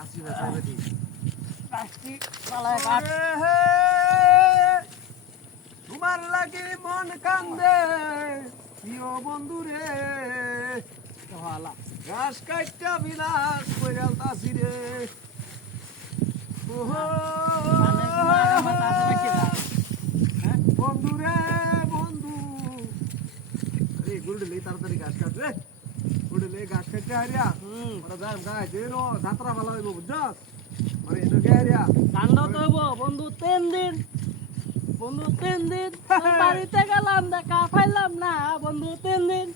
কাশি ব্যথায় বেটি কাশি পালায় কাট তোমার লাগি মন কান্দে প্রিয় বন্ধু রে ভালা ঘাস কাটটা বিলাস কইরাল তাসি রে ওহো বন্ধু রে বন্ধু আরে গুড়লে তাড়াতাড়ি ঘাস কাট রে গুড়লে ঘাস কাটতে হারিয়া ওরা যাই গায় দেনো যাত্রা ভালো হইব বুঝছস মানে এনো গে হারিয়া কাণ্ড তো হইব বন্ধু 3 দিন বন্ধু 3 দিন বাড়িতে গেলাম দেখা পাইলাম না বন্ধু 3 দিন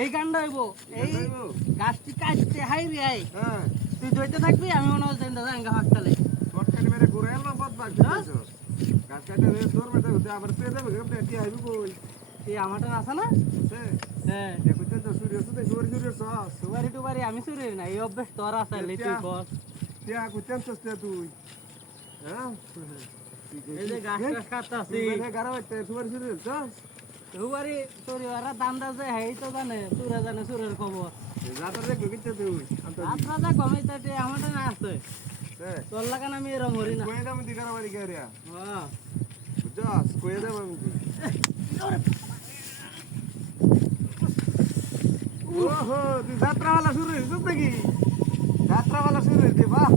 এই কাণ্ড হইব এই গাছটি কাটতে হাই রে আই হ্যাঁ তুই ধরতে থাকবি আমি মনে হচ্ছে জাঙ্গা হাঁটতালে শর্টকাট মেরে ঘুরে এলাম বাদ বাকি দিছস ঘাস কাটতে রে তোর মেতে হতে আবার পেয়ে যাবে কেমনে কি আইবি কই এই আমারটা আছে না হ্যাঁ দেখুন তো সূর্য সুতে সূর্য সস সুবারি টুবারি আমি শুরু না এই অভ্যাস তোর আছে লিচি কস তিয়া কুতেন সস্তে তুই হ্যাঁ এই যে গাছ টাছ কাটতাছি তুই গারা হইতে সুবারি সূর্য সস সুবারি তোর ওরা দান্দা যে হেই তো জানে তোরা জানে সুরের খবর রাতে দেখো কিতে তুই রাত্রা যা কমাইতে আমারটা না আছে তোর লাগান আমি এরম হরি না কই দাম দিগারা বাড়ি গেরিয়া হ্যাঁ বুঝছস কই দাম আমি ওহো তুই যাত্রাওয়ালা শুরু হইছিস নাকি যাত্রাওয়ালা শুরু হইছে বাহ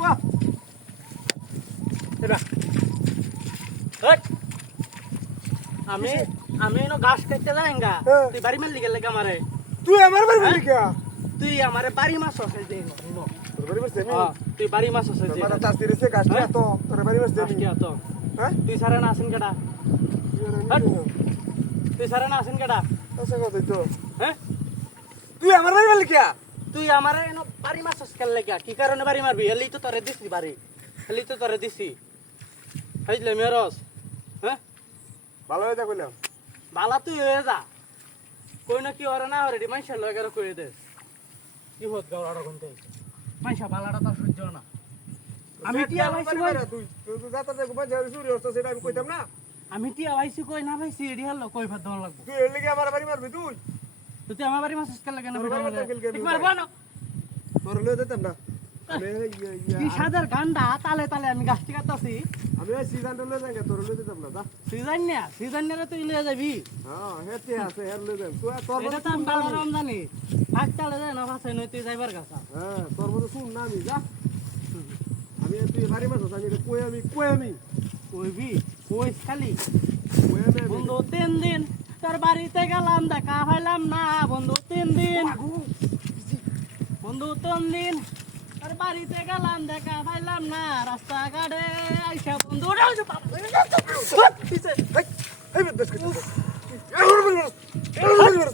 বাহ এরা হট আমি আমি এনো গাছ কাটতে যাইঙ্গা তুই বাড়ি মারলি গেলে আমারে তুই আমার বাড়ি বলি কে তুই আমারে বাড়ি মাছ আছে দে তোর বাড়ি বসে আমি তুই বাড়ি মাছ আছে দে তোর তাস দিরেছে গাছটা তো তোর বাড়ি বসে আমি কি আতো হ্যাঁ তুই সারা না আসেন কেডা তুই সারা না আসেন কেডা আচ্ছা কত তো হ্যাঁ তুই আমার বাড়ি বলি কে তুই আমারে এনো বাড়ি মাছ খেল লাগা কি কারণে বাড়ি মারবি এলি তো তোরে দিছি বাড়ি এলি তো তোরে দিছি হইলে মেরস হ্যাঁ ভালো হয়ে যা কইলাম বালা তুই হয়ে যা কই না কি ওরে না ওরে মাইশা লগার কই দে কি হত গাওড়া ঘন্টা মাইশা বালাটা তো সহ্য না আমি টিয়া ভাইছি কই তুই তুই যাতা দেখো বাজে সূর্য অস্ত সেটা আমি কইতাম না আমি টিয়া ভাইছি কই না ভাইছি এডি হলো কই ভাত দন লাগবো তুই এর লাগি আমার বাড়ি মারবি তুই তুই আমার বাড়ি মাছ খেল লাগা না তোর বাড়ি মারতে গেল ঠিক মারবো না তোর লয়ে দিতাম না কি সাদের গান্ডা তালে তালে আমি গাছটি কাটতাছি আমি ওই সিজনটা লয়ে যাই তোর লয়ে দিতাম না সিজন রে তুই লয়ে যাবি হ্যাঁ হেতে আছে হের লয়ে যাই তুই তোর এটা তো আমি ভালো রমজানি ভাগ তালে যায় না ভাষায় নই তুই যাইবার গাছা হ্যাঁ তোর মতো শুন না আমি যা আমি তুই বাড়ি মাছ আমি কই আমি কইবি কইস খালি কই আমি বন্ধু 3 দিন তোর বাড়িতে গেলাম দেখা পাইলাম না বন্ধু 3 দিন বন্ধু 3 দিন তোর বাড়িতে গেলাম দেখা পাইলাম না রাস্তাঘাটে আইসা বন্ধু এই বেদস কে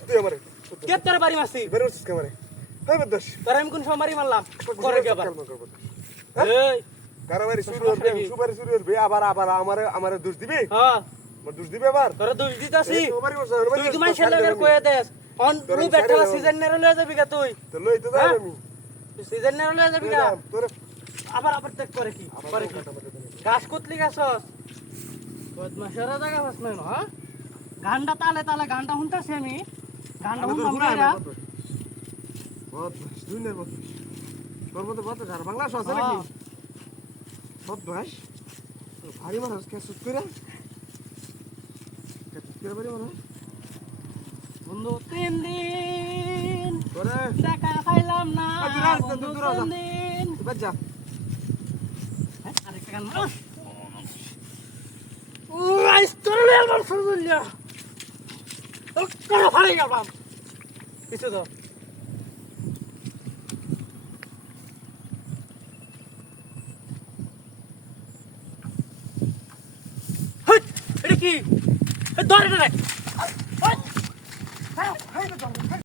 তুই আমারে কে তোর বাড়ি মাসি বেরোস কে আমারে এই বেদস তোর আমি কোন সময় মারি মারলাম করে কে আবার এই কারাবারি সুপারি শুরু হবে আবার আমারে দোষ দিবি হ্যাঁ আমার দোষ দিবি আবার তোর দোষ দিতাছি তোমারই বসে তুই তো মাইশের লাগা কইয়া দেস অন তুই বেঠালা সিজন নেরে লয়ে যাবি গা তুই তো লই তো যাই আমি তুই সিজন নেরে লয়ে যাবি গা তোর আবার দেখ করে কি গাছ কুতলি গাছস বদমাশেরা জায়গা বাস নাই না হ্যাঁ গানটা তালে গানটা শুনতাছি আমি গানটা শুনতাম না বহুত দুনিয়ার বহুত তোর মতো বহুত ঝাড় বাংলা আছে নাকি বহুত ভাই ভারী মানুষ কে সুত করে বাড়ি মানুষ বন্ধু 3 দিন তোরে দেখা পাইলাম না বন্ধু দূর যা 3 দিন বাচ্চা আরে কান মানুষ আইস তোর লেল মার সরুলিয়া ও কোন ফাড়ে গেলাম কিছু তো এটা কি ধরে রে